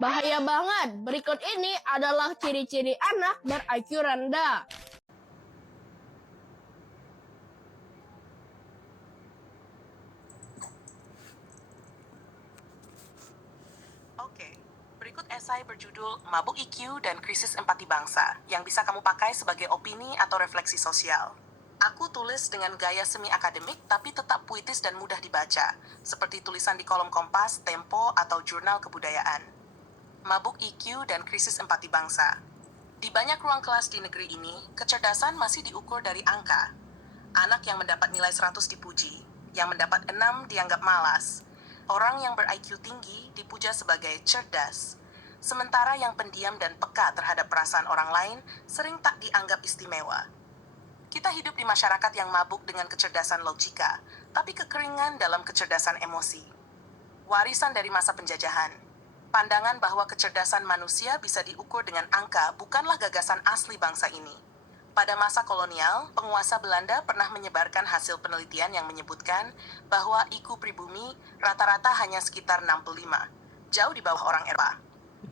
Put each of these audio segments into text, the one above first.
Bahaya banget. Berikut ini adalah ciri-ciri anak ber-IQ rendah. Oke, berikut esai berjudul Mabuk IQ dan Krisis Empati Bangsa yang bisa kamu pakai sebagai opini atau refleksi sosial. Aku tulis dengan gaya semi-akademik tapi tetap puitis dan mudah dibaca, seperti tulisan di kolom Kompas, Tempo, atau jurnal kebudayaan. Mabuk IQ dan Krisis Empati Bangsa. Di banyak ruang kelas di negeri ini, kecerdasan masih diukur dari angka. Anak yang mendapat nilai 100 dipuji, yang mendapat 6 dianggap malas. Orang yang ber-IQ tinggi dipuja sebagai cerdas. Sementara yang pendiam dan peka terhadap perasaan orang lain sering tak dianggap istimewa. Kita hidup di masyarakat yang mabuk dengan kecerdasan logika, tapi kekeringan dalam kecerdasan emosi. Warisan dari masa penjajahan. Pandangan bahwa kecerdasan manusia bisa diukur dengan angka bukanlah gagasan asli bangsa ini. Pada masa kolonial, penguasa Belanda pernah menyebarkan hasil penelitian yang menyebutkan bahwa IQ pribumi rata-rata hanya sekitar 65, jauh di bawah orang Eropa.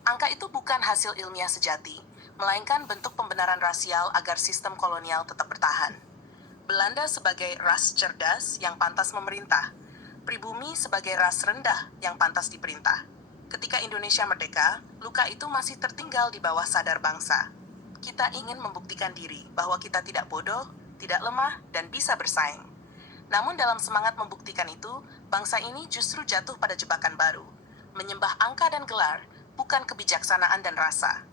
Angka itu bukan hasil ilmiah sejati, melainkan bentuk pembenaran rasial agar sistem kolonial tetap bertahan. Belanda sebagai ras cerdas yang pantas memerintah, pribumi sebagai ras rendah yang pantas diperintah. Ketika Indonesia merdeka, luka itu masih tertinggal di bawah sadar bangsa. Kita ingin membuktikan diri bahwa kita tidak bodoh, tidak lemah, dan bisa bersaing. Namun dalam semangat membuktikan itu, bangsa ini justru jatuh pada jebakan baru. Menyembah angka dan gelar, bukan kebijaksanaan dan rasa.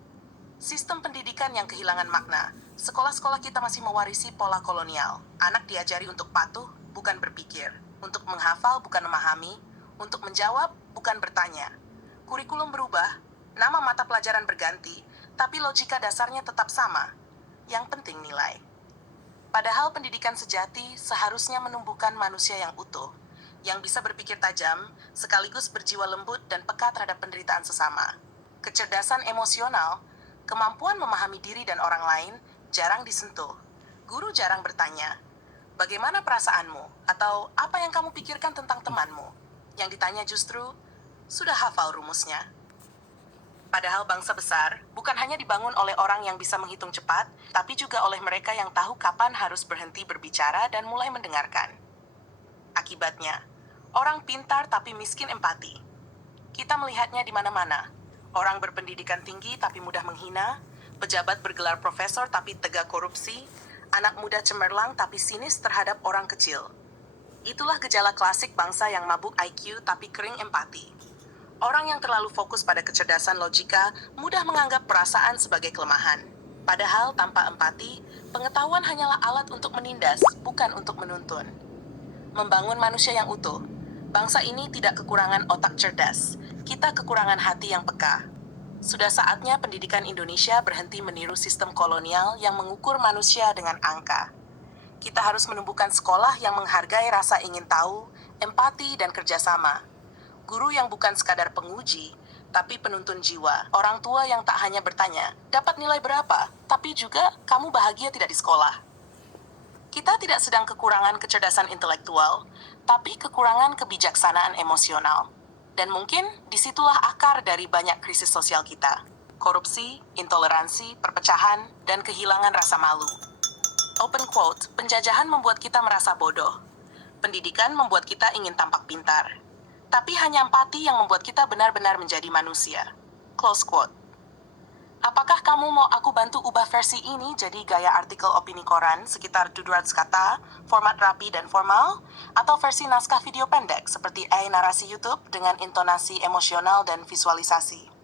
Sistem pendidikan yang kehilangan makna. Sekolah-sekolah kita masih mewarisi pola kolonial. Anak diajari untuk patuh, bukan berpikir. Untuk menghafal, bukan memahami. Untuk menjawab, bukan bertanya. Kurikulum berubah, nama mata pelajaran berganti, tapi logika dasarnya tetap sama. Yang penting nilai. Padahal pendidikan sejati seharusnya menumbuhkan manusia yang utuh, yang bisa berpikir tajam, sekaligus berjiwa lembut dan peka terhadap penderitaan sesama. Kecerdasan emosional, kemampuan memahami diri dan orang lain, jarang disentuh. Guru jarang bertanya, bagaimana perasaanmu? Atau apa yang kamu pikirkan tentang temanmu? Yang ditanya justru, sudah hafal rumusnya. Padahal bangsa besar bukan hanya dibangun oleh orang yang bisa menghitung cepat, tapi juga oleh mereka yang tahu kapan harus berhenti berbicara dan mulai mendengarkan. Akibatnya, orang pintar tapi miskin empati. Kita melihatnya di mana-mana. Orang berpendidikan tinggi tapi mudah menghina, pejabat bergelar profesor tapi tegak korupsi, anak muda cemerlang tapi sinis terhadap orang kecil. Itulah gejala klasik bangsa yang mabuk IQ tapi kering empati. Orang yang terlalu fokus pada kecerdasan logika mudah menganggap perasaan sebagai kelemahan. Padahal tanpa empati, pengetahuan hanyalah alat untuk menindas, bukan untuk menuntun. Membangun manusia yang utuh. Bangsa ini tidak kekurangan otak cerdas. Kita kekurangan hati yang peka. Sudah saatnya pendidikan Indonesia berhenti meniru sistem kolonial yang mengukur manusia dengan angka. Kita harus menumbuhkan sekolah yang menghargai rasa ingin tahu, empati, dan kerjasama. Guru yang bukan sekadar penguji, tapi penuntun jiwa. Orang tua yang tak hanya bertanya, dapat nilai berapa, tapi juga kamu bahagia tidak di sekolah. Kita tidak sedang kekurangan kecerdasan intelektual, tapi kekurangan kebijaksanaan emosional. Dan mungkin disitulah akar dari banyak krisis sosial kita. Korupsi, intoleransi, perpecahan, dan kehilangan rasa malu. Open quote, penjajahan membuat kita merasa bodoh. Pendidikan membuat kita ingin tampak pintar. Tapi hanya empati yang membuat kita benar-benar menjadi manusia. Close quote. Apakah kamu mau aku bantu ubah versi ini jadi gaya artikel opini koran sekitar 200 kata, format rapi dan formal, atau versi naskah video pendek seperti narasi YouTube dengan intonasi emosional dan visualisasi?